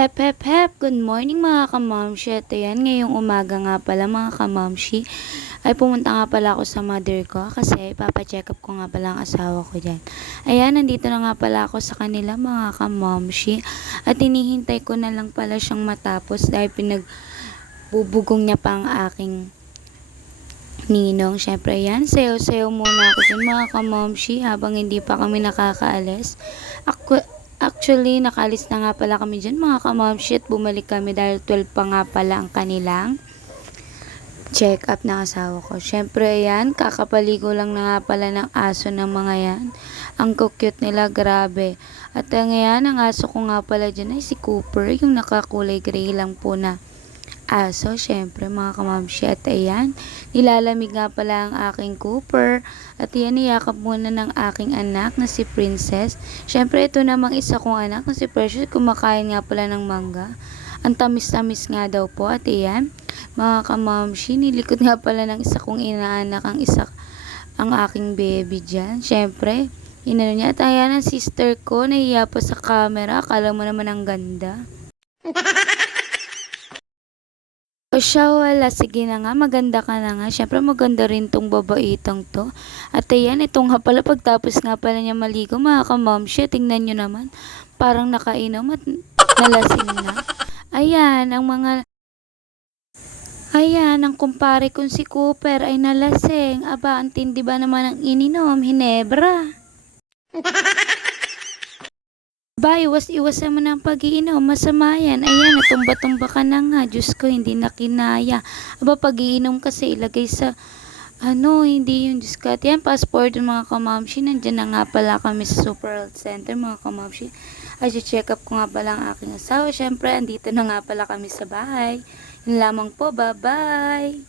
Hep, hep, hep! Good morning mga kamamshi. At ayan, ngayong umaga nga pala mga kamamshi, ay pumunta nga pala ako sa mother ko kasi papacheck up ko nga pala ang asawa ko dyan. Ayan, nandito na nga pala ako sa kanila mga kamamshi at hinihintay ko na lang pala siyang matapos dahil pinagbubugong niya pa ang aking ninong. Syempre ayan, sayo-sayo muna ako dyan mga kamamshi habang hindi pa kami nakakaalis. Actually, nakaalis na nga pala kami dyan mga kamamshi at bumalik kami dahil 12 pa nga pala ang kanilang check up ng asawa ko. Syempre ayan, kakapaligo lang na nga pala ng aso ng mga yan. Ang cute nila, grabe. At ngayon, ang aso ko nga pala dyan ay si Cooper, yung nakakulay gray lang po na aso, syempre mga kamamshi. At ayan, nilalamig nga pala ang aking Cooper. At ayan, niyakap muna ng aking anak na si Princess. Syempre ito namang isa kong anak na si Precious, kumakain nga pala ng mangga. Ang tamis-tamis nga daw po. At ayan, mga kamamshi, nilikod nga pala ng isa kong inaanak ang aking baby dyan. Syempre, inano niya. At ayan, ang sister ko, nahiya pa sa camera. Akala mo naman ang ganda. O siya, wala. Sige na nga, maganda ka na nga. Siyempre, maganda rin tong babaitang to. At ayan, itong nga pala, pagtapos nga pala niya maligo, mga kamamshi, tingnan nyo naman. Parang nakainom at nalasing na. Ayan, ang kumpare kong si Cooper ay nalasing. Aba, ang tindi ba naman ang ininom? Hinebra. Ba, iwas-iwasan mo ng pag-iinom, masama yan. Ayan, natumba-tumba ka na nga. Diyos ko, hindi na kinaya. Aba, pag-iinom kasi ilagay sa, hindi yung Diyos ko. At yan, passport mga kamamshi. Nandiyan na nga pala kami sa Super Health Center, mga kamamshi. Ay, check up ko nga pala ang aking asawa. Siyempre, andito na nga pala kami sa bahay. Yun lamang po, bye-bye!